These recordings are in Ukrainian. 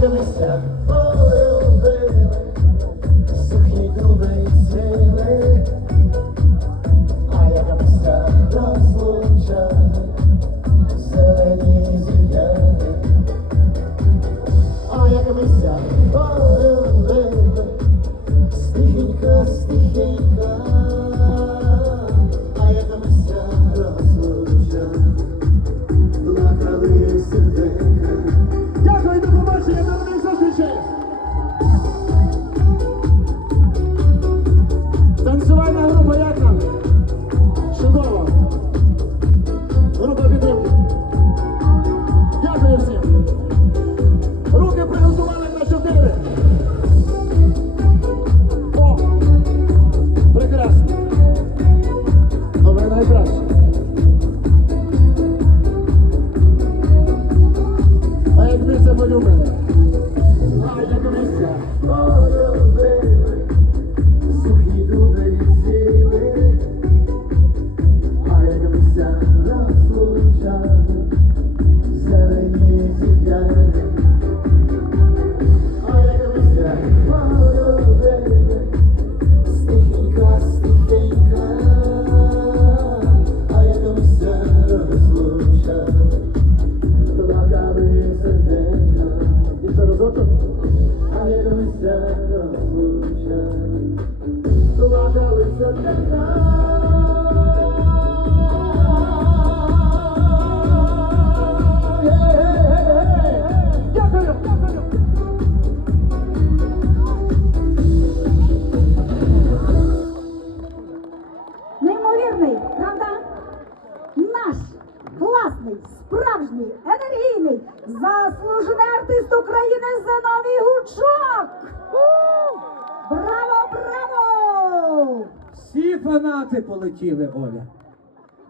до весна. lot of reason to come. фанати полетіли, Оля.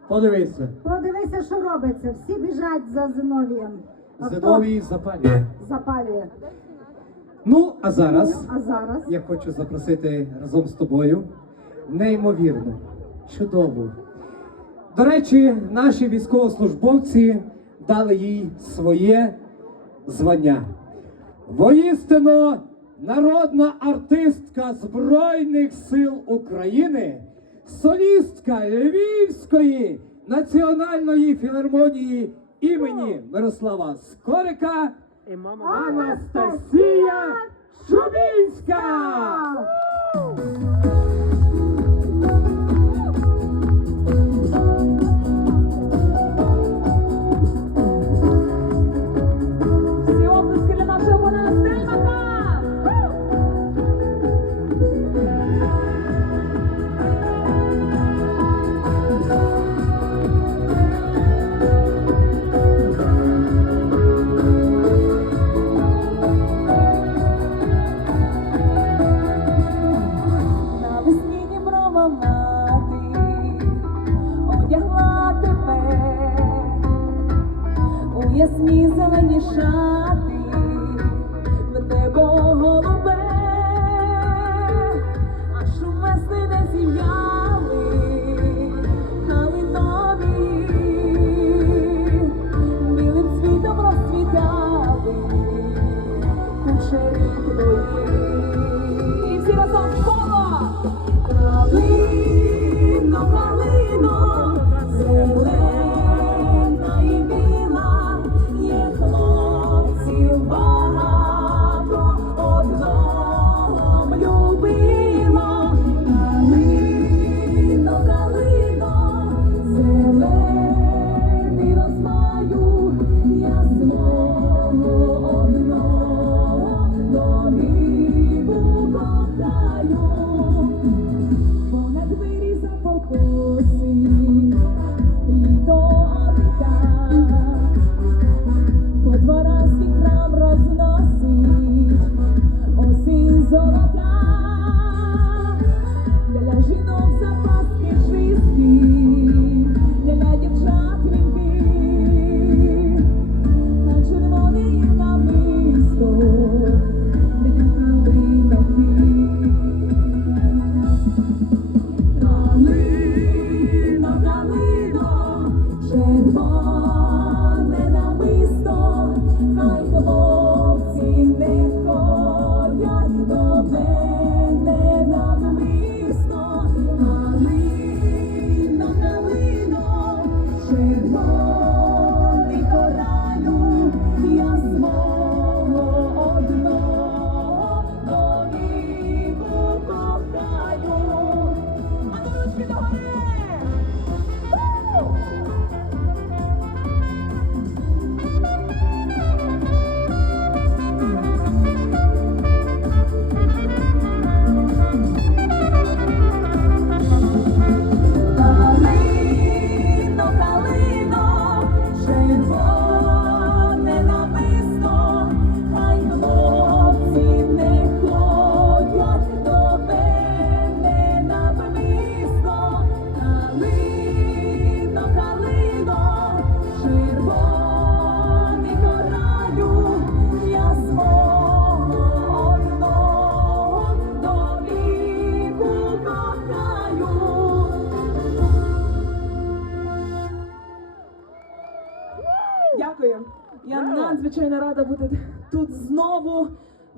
Подивися. Подивися, що робиться. Всі біжать за Зиновієм. А Зиновій запалює. Запалює. Ну, а зараз, Ну, а зараз? я хочу запросити разом з тобою. Неймовірно, чудово. До речі, наші військовослужбовці дали їй своє звання. Воістину народна артистка Збройних сил України солістка Львівської національної філармонії імені Мирослава Скорика Анастасія Шубінська. 沙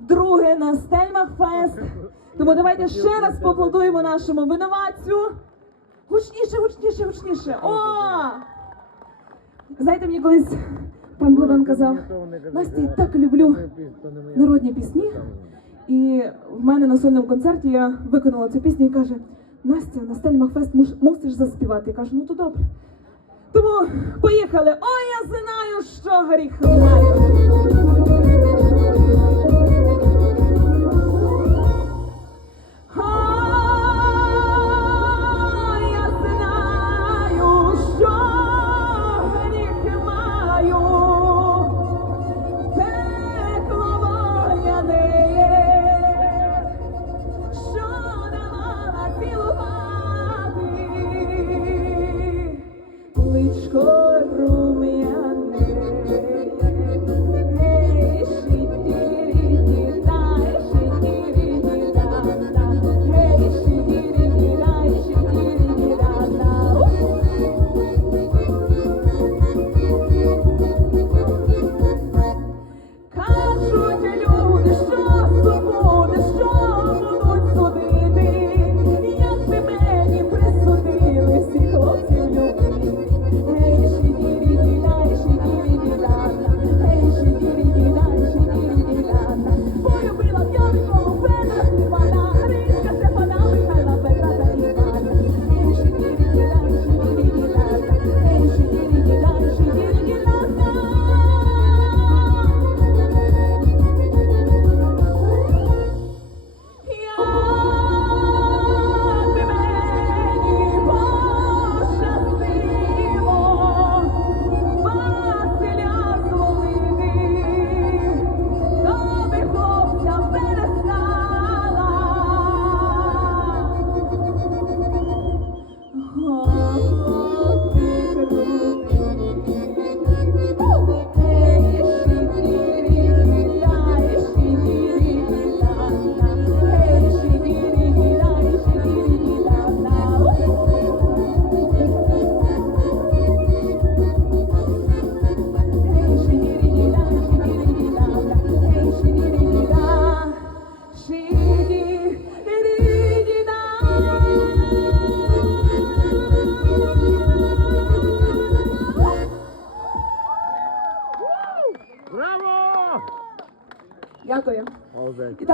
вдруге на Стельмах Фест. Тому давайте ще раз поаплодуємо нашому винуватцю. Гучніше, гучніше, гучніше. О! Знаєте, мені колись пан Богдан казав, Настя, я так люблю народні пісні. І в мене на сольному концерті я виконала цю пісню і каже: Настя, на Стельмах Фест муш- мусиш заспівати. Я кажу, ну то добре. Тому поїхали. Ой, я знаю, що гріх маю.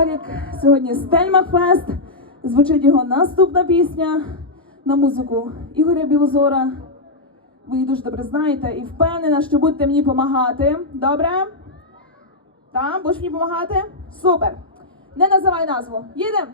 Як сьогодні Стельма Фест, звучить його наступна пісня на музику Ігоря Білозора. Ви її дуже добре знаєте і впевнена, що будете мені допомагати. Добре? Так, будеш мені допомагати? Супер! Не називай назву. Їдемо!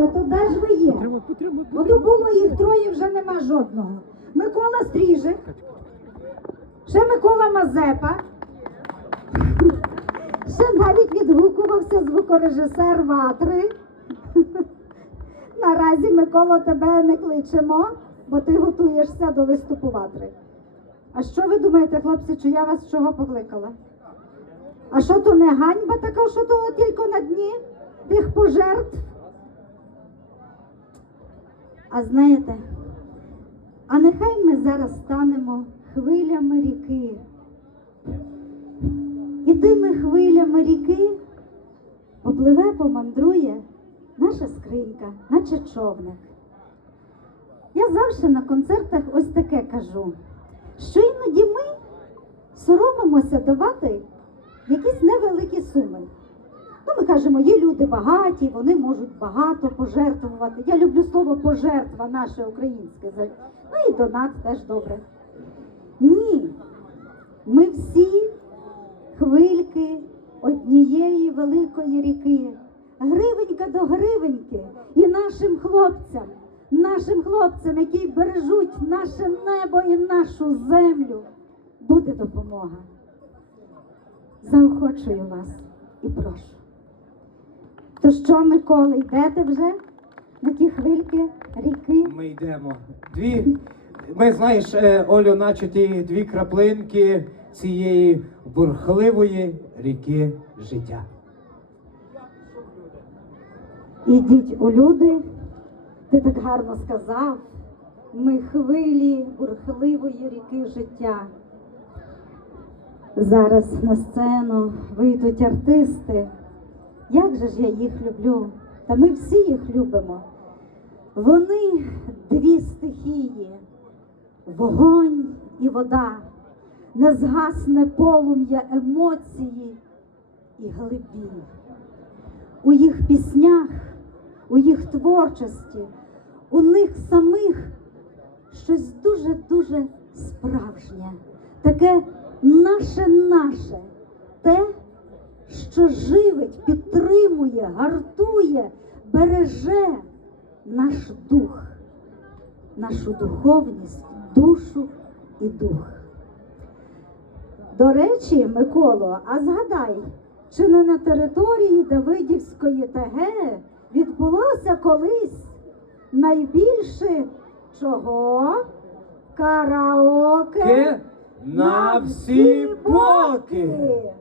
Миколи, то де ж ви є? Ото було їх троє, вже нема жодного. Микола Стріжик, ще Микола Мазепа. Ще навіть відгукувався звукорежисер Ватри. Наразі, Микола, тебе не кличемо, бо ти готуєшся до виступу Ватри. А що ви думаєте, хлопці, чи я вас чого покликала? А що то не ганьба така, що то тільки на дні тих пожертв? А знаєте, а нехай ми зараз станемо хвилями ріки. І тими хвилями ріки попливе, помандрує наша скринька, наче човник. Я завжди на концертах ось таке кажу, що іноді ми соромимося давати якісь невеликі суми. Ну, ми кажемо, є люди багаті, вони можуть багато пожертвувати. Я люблю слово пожертва наше українське. Ну і донат теж добре. Ні. Ми всі хвильки однієї великої ріки. Гривенька до гривеньки. І нашим хлопцям, нашим хлопцям, які бережуть наше небо і нашу землю, буде допомога. Заохочую вас і прошу. То що, Микола, йдете вже на ті хвильки ріки? Ми йдемо. Дві. Ми знаєш, е, Олю, наче ті дві краплинки цієї бурхливої ріки життя. Ідіть у люди, ти так гарно сказав. Ми хвилі бурхливої ріки життя. Зараз на сцену вийдуть артисти. Як же ж я їх люблю? Та ми всі їх любимо. Вони дві стихії, вогонь і вода, не згасне полум'я емоції і глибінь. У їх піснях, у їх творчості, у них самих щось дуже-дуже справжнє, таке наше-наше, те, що живить, підтримує, гартує, береже наш дух, нашу духовність, душу і дух. До речі, Миколо, а згадай, чи не на території Давидівської ТГ відбулося колись найбільше чого? Караоке Ке на всі боки.